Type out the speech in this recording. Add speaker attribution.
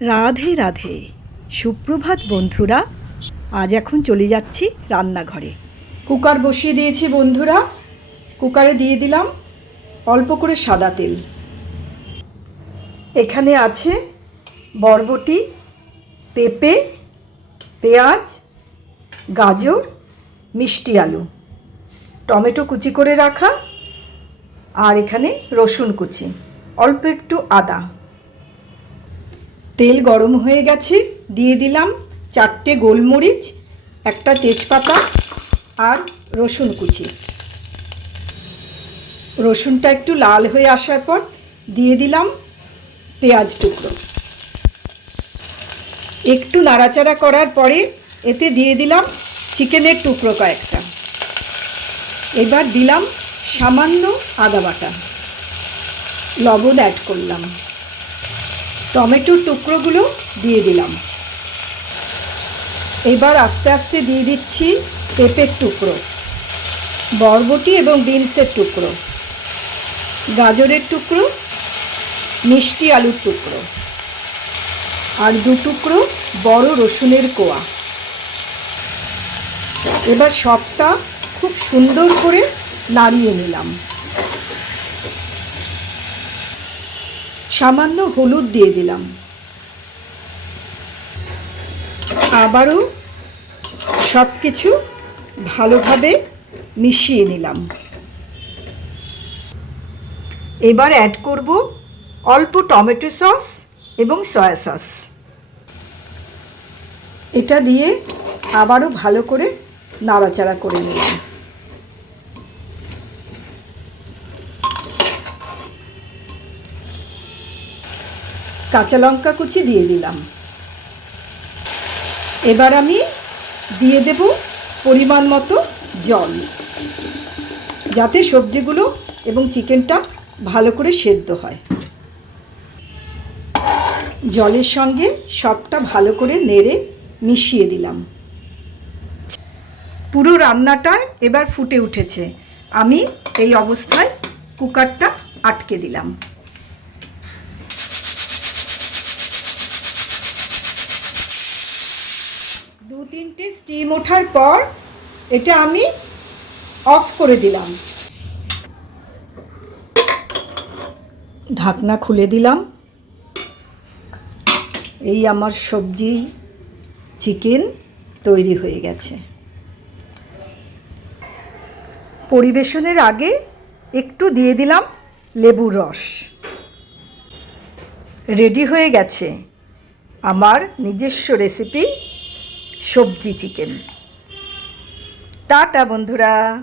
Speaker 1: রাধে রাধে। সুপ্রভাত, বন্ধুরা। আজ এখন চলে যাচ্ছি রান্নাঘরে।
Speaker 2: কুকার বসিয়ে দিয়েছি, বন্ধুরা। কুকারে দিয়ে দিলাম অল্প করে সাদা তেল। এখানে আছে বরবটি, পেঁপে, পেঁয়াজ, গাজর, মিষ্টি আলু। টমেটো কুচি করে রাখা। আর এখানে রসুন কুচি। অল্প একটু আদা। তেল গরম হয়ে গেছে, দিয়ে দিলাম চারটে গোলমরিচ, একটা তেজপাতা আর রসুন কুচি। রসুনটা একটু লাল হয়ে আসার পর দিয়ে দিলাম পেঁয়াজ টুকরো। একটু নাড়াচাড়া করার পরে এতে দিয়ে দিলাম চিকেনের টুকরো কয়েকটা। এবার দিলাম সামান্য আদা বাটা। লবণ অ্যাড করলাম। টমেটোর টুকরোগুলো দিয়ে দিলাম। এবার আস্তে আস্তে দিয়ে দিচ্ছি পেঁপের টুকরো, বরবটি এবং বিনসের টুকরো, গাজরের টুকরো, মিষ্টি আলুর টুকরো আর দু টুকরো বড় রসুনের কোয়া। এবার সবটা খুব সুন্দর করে নাড়িয়ে নিলাম। সামান্য হলুদ দিয়ে দিলাম। আবারও সব কিছু ভালোভাবে মিশিয়ে নিলাম। এবার অ্যাড করব অল্প টমেটো সস এবং সয়া সস। এটা দিয়ে আবারও ভালো করে নাড়াচাড়া করে নিলাম। কাঁচা লঙ্কা কুচি দিয়ে দিলাম। এবার আমি দিয়ে দেব পরিমাণ মতো জল, যাতে সবজিগুলো এবং চিকেনটা ভালো করে সেদ্ধ হয়। জলের সঙ্গে সবটা ভালো করে নেড়ে মিশিয়ে দিলাম। পুরো রান্নাটা এবার ফুটে উঠেছে। আমি এই অবস্থায় কুকারটা আটকে দিলাম। তিনটে স্টিম ওঠার পর এটা আমি অফ করে দিলাম। ঢাকনা খুলে দিলাম। এই আমার সবজি চিকেন তৈরি হয়ে গেছে। পরিবেশনের আগে একটু দিয়ে দিলাম লেবুর রস। রেডি হয়ে গেছে। আমার নিজস্ব রেসিপি সবজি চিকেন। টাটা বন্ধুরা।